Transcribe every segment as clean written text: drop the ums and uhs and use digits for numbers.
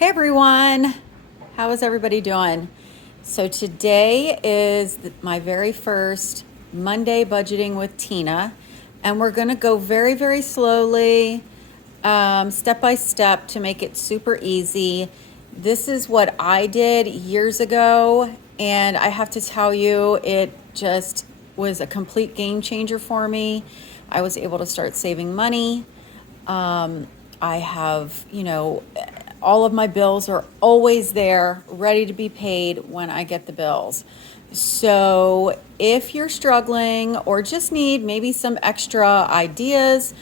Hey everyone, how is everybody doing? So today is my very first Monday budgeting with Tina, and we're going to go very, very slowly, step by step to make it super easy. This is what I did years ago, and I have to tell you, it just was a complete game changer for me. I was able to start saving money. I have, all of my bills are always there, ready to be paid when I get the bills. So if you're struggling or just need maybe some extra ideas,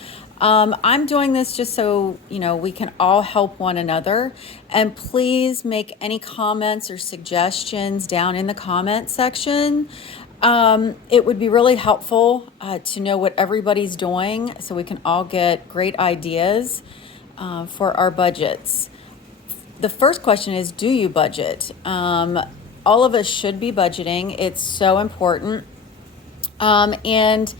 I'm doing this just so, we can all help one another. And please make any comments or suggestions down in the comment section. It would be really helpful to know what everybody's doing so we can all get great ideas for our budgets. The first question is, do you budget? All of us should be budgeting. It's so important. And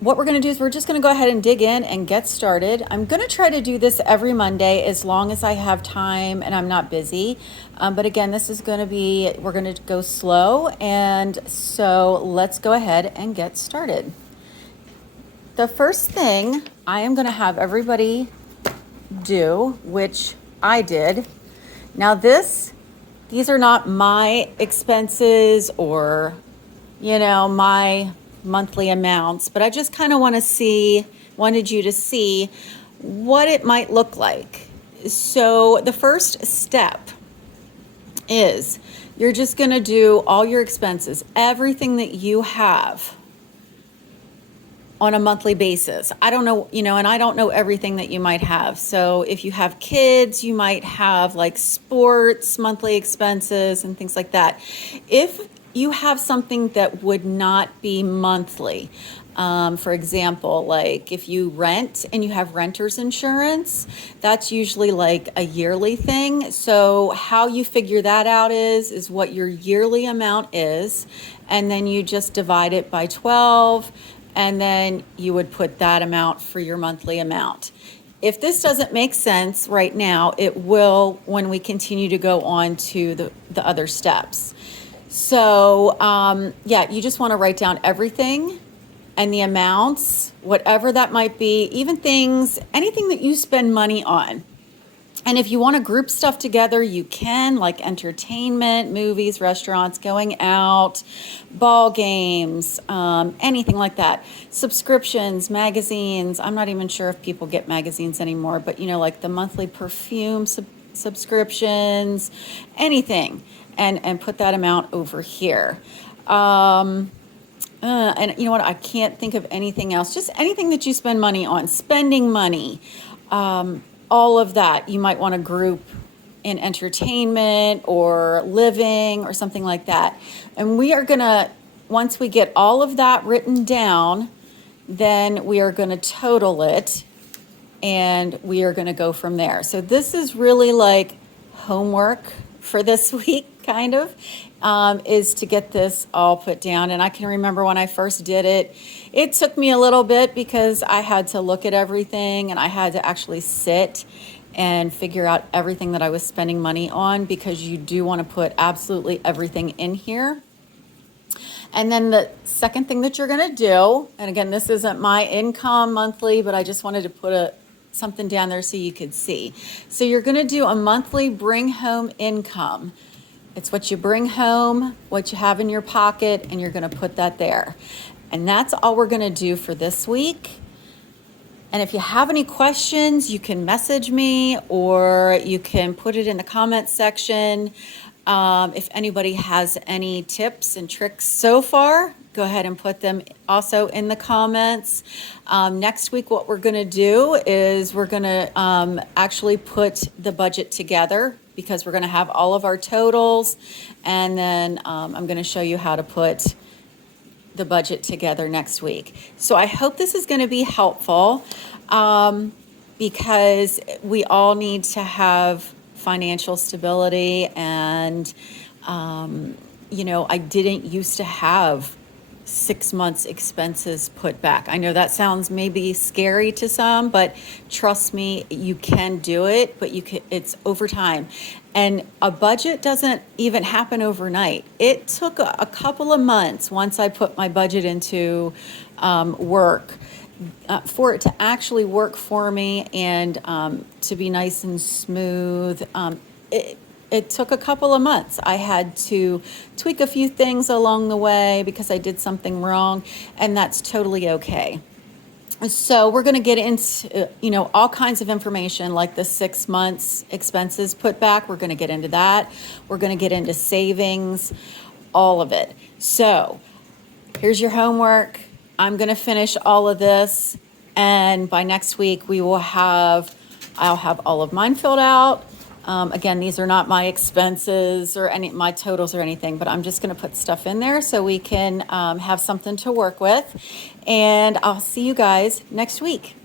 what we're going to do is we're just going to go ahead and dig in and get started. I'm going to try to do this every Monday as long as I have time and I'm not busy. But again, this is going to be, we're going to go slow. And so let's go ahead and get started. The first thing I am going to have everybody do, which I did. Now these are not my expenses or, my monthly amounts, but I just kind of wanted you to see what it might look like. So the first step is you're just going to do all your expenses, everything that you have on a monthly basis. I don't know, and I don't know everything that you might have. So if you have kids, you might have like sports, monthly expenses and things like that. If you have something that would not be monthly, for example, like if you rent and you have renter's insurance, that's usually like a yearly thing. So how you figure that out is what your yearly amount is, and then you just divide it by 12, and then you would put that amount for your monthly amount. If this doesn't make sense right now, it will when we continue to go on to the other steps. So you just want to write down everything and the amounts, whatever that might be, even anything that you spend money on. And if you want to group stuff together, you can, like entertainment, movies, restaurants, going out, ball games, anything like that. Subscriptions, magazines. I'm not even sure if people get magazines anymore, but like the monthly perfume subscriptions, anything. And put that amount over here. And you know what? I can't think of anything else. Just anything that you spend money on, spending money, all of that you might want to group in entertainment or living or something like that. And we are going to, once we get all of that written down, then we are going to total it and we are going to go from there. So this is really like homework for this week, kind of, is to get this all put down. And I can remember when I first did it, it took me a little bit because I had to look at everything and I had to actually sit and figure out everything that I was spending money on, because you do want to put absolutely everything in here. And then the second thing that you're going to do, and again, this isn't my income monthly, but I just wanted to put something down there so you could see. So you're going to do a monthly bring home income. It's what you bring home, what you have in your pocket, and you're going to put that there. And that's all we're going to do for this week. And if you have any questions, you can message me or you can put it in the comments section. If anybody has any tips and tricks so far, go ahead and put them also in the comments. Next week, what we're going to do is we're going to actually put the budget together, because we're going to have all of our totals. And then I'm going to show you how to put the budget together next week. So I hope this is going to be helpful, because we all need to have financial stability. And, I didn't used to have 6 months expenses put back. I know that sounds maybe scary to some, but trust me, you can do it, but it's over time. And a budget doesn't even happen overnight. It took a couple of months once I put my budget into work for it to actually work for me and to be nice and smooth. It took a couple of months. I had to tweak a few things along the way because I did something wrong, and that's totally okay. So we're going to get into, all kinds of information like the 6 months expenses put back. We're going to get into that. We're going to get into savings, all of it. So here's your homework. I'm going to finish all of this, and by next week I'll have all of mine filled out. Again, these are not my expenses or my totals or anything, but I'm just going to put stuff in there so we can have something to work with. And I'll see you guys next week.